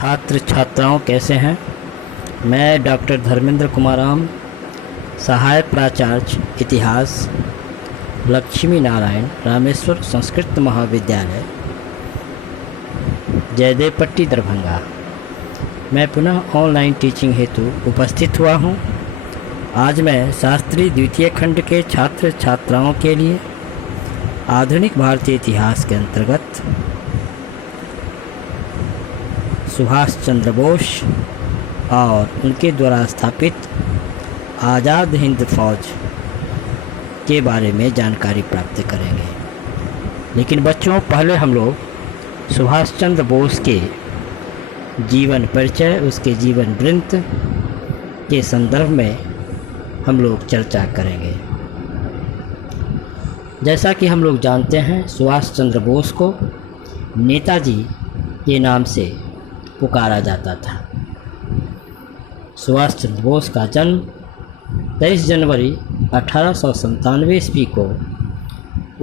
छात्र छात्राओं कैसे हैं। मैं डॉक्टर धर्मेंद्र कुमाराम, सहायक प्राचार्य इतिहास, लक्ष्मी नारायण रामेश्वर संस्कृत महाविद्यालय, जयदेवपट्टी, दरभंगा। मैं पुनः ऑनलाइन टीचिंग हेतु उपस्थित हुआ हूँ। आज मैं शास्त्री द्वितीय खंड के छात्र छात्राओं के लिए आधुनिक भारतीय इतिहास के अंतर्गत सुभाष चंद्र बोस और उनके द्वारा स्थापित आज़ाद हिंद फौज के बारे में जानकारी प्राप्त करेंगे। लेकिन बच्चों, पहले हम लोग सुभाष चंद्र बोस के जीवन परिचय, उसके जीवन वृत्त के संदर्भ में हम लोग चर्चा करेंगे। जैसा कि हम लोग जानते हैं, सुभाष चंद्र बोस को नेताजी के नाम से पुकारा जाता था। सुभाष चंद्र बोस का जन्म 23 जनवरी 1897 ईस्वी को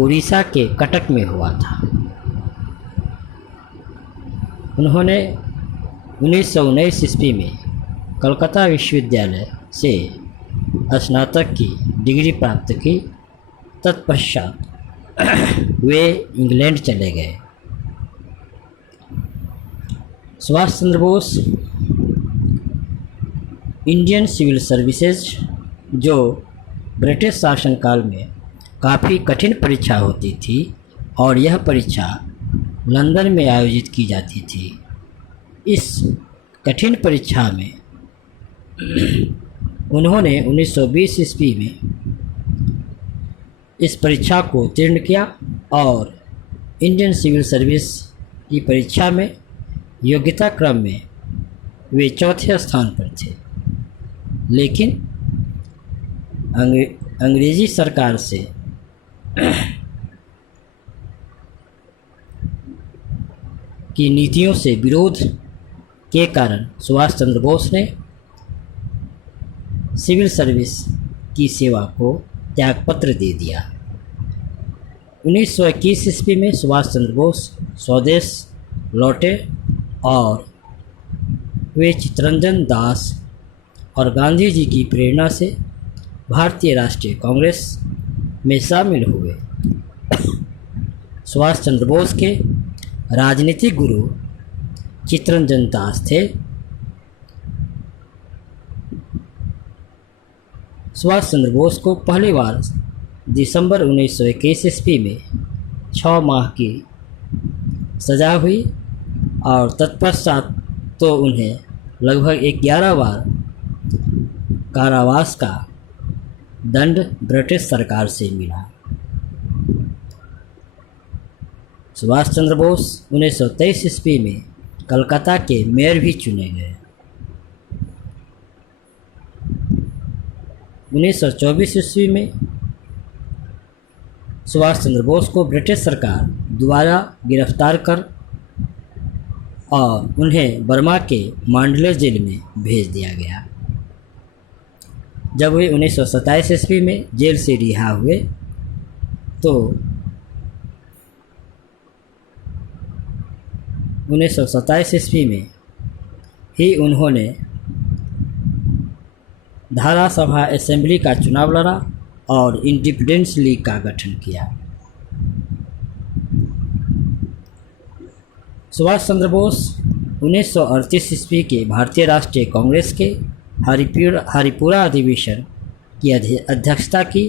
उड़ीसा के कटक में हुआ था। उन्होंने 1919 ईस्वी में कलकत्ता विश्वविद्यालय से स्नातक की डिग्री प्राप्त की। तत्पश्चात वे इंग्लैंड चले गए। Subhash Chandra Bose Indian civil services, जो ब्रिटिश शासनकाल में काफ़ी कठिन परीक्षा होती थी और यह परीक्षा लंदन में आयोजित की जाती थी, इस कठिन परीक्षा में उन्होंने 1920 ईस्वी में इस परीक्षा को उत्तीर्ण किया और इंडियन सिविल सर्विस की परीक्षा में योग्यता क्रम में वे चौथे स्थान पर थे। लेकिन अंग्रेजी सरकार से की नीतियों से विरोध के कारण सुभाष चंद्र बोस ने सिविल सर्विस की सेवा को त्यागपत्र दे दिया। 1921 ईस्वी में सुभाष चंद्र बोस स्वदेश लौटे और वे चित्तरंजन दास और गांधी जी की प्रेरणा से भारतीय राष्ट्रीय कांग्रेस में शामिल हुए। सुभाष चंद्र बोस के राजनीतिक गुरु चित्तरंजन दास थे। सुभाष चंद्र बोस को पहली बार दिसंबर 1921 ईस्वी में 6 माह की सज़ा हुई और तत्पश्चात तो उन्हें लगभग 11 बार कारावास का दंड ब्रिटिश सरकार से मिला। सुभाष चंद्र बोस 1923 ईस्वी में कलकत्ता के मेयर भी चुने गए। 1924 ईस्वी में सुभाष चंद्र बोस को ब्रिटिश सरकार द्वारा गिरफ्तार कर और उन्हें बर्मा के मांडले जेल में भेज दिया गया। जब वे 1927 ईस्वी में जेल से रिहा हुए तो 1927 ईस्वी में ही उन्होंने धारा सभा असेंबली का चुनाव लड़ा और इंडिपेंडेंस लीग का गठन किया। सुभाष चंद्र बोस 1938 ईस्वी के भारतीय राष्ट्रीय कांग्रेस के हरिपुरा अधिवेशन की अध्यक्षता की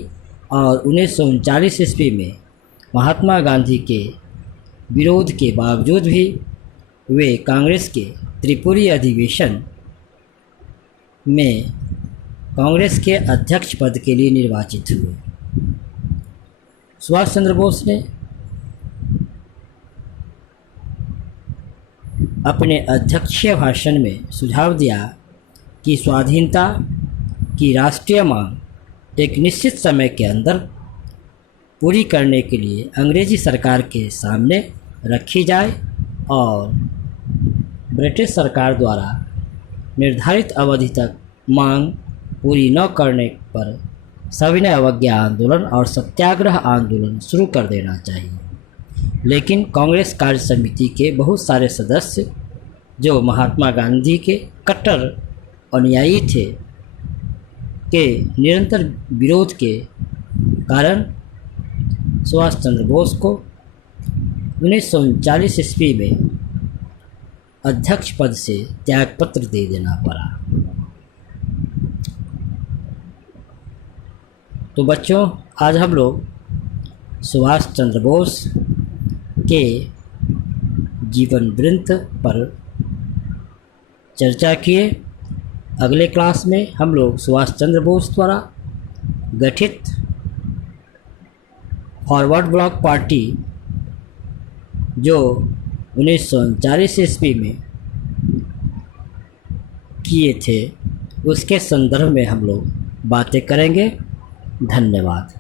और 1939 ईस्वी में महात्मा गांधी के विरोध के बावजूद भी वे कांग्रेस के त्रिपुरी अधिवेशन में कांग्रेस के अध्यक्ष पद के लिए निर्वाचित हुए। सुभाष चंद्र बोस ने अपने अध्यक्षीय भाषण में सुझाव दिया कि स्वाधीनता की राष्ट्रीय मांग एक निश्चित समय के अंदर पूरी करने के लिए अंग्रेजी सरकार के सामने रखी जाए और ब्रिटिश सरकार द्वारा निर्धारित अवधि तक मांग पूरी न करने पर सविनय अवज्ञा आंदोलन और सत्याग्रह आंदोलन शुरू कर देना चाहिए। लेकिन कांग्रेस कार्य समिति के बहुत सारे सदस्य जो महात्मा गांधी के कट्टर अनुयायी थे, के निरंतर विरोध के कारण सुभाष चंद्र बोस को 1939 ईस्वी में अध्यक्ष पद से त्यागपत्र दे देना पड़ा। तो बच्चों, आज हम लोग सुभाष चंद्र बोस के जीवन वृत्त पर चर्चा किए। अगले क्लास में हम लोग सुभाष चंद्र बोस द्वारा गठित फॉरवर्ड ब्लॉक पार्टी जो 1939 ईस्वी में किए थे, उसके संदर्भ में हम लोग बातें करेंगे। धन्यवाद।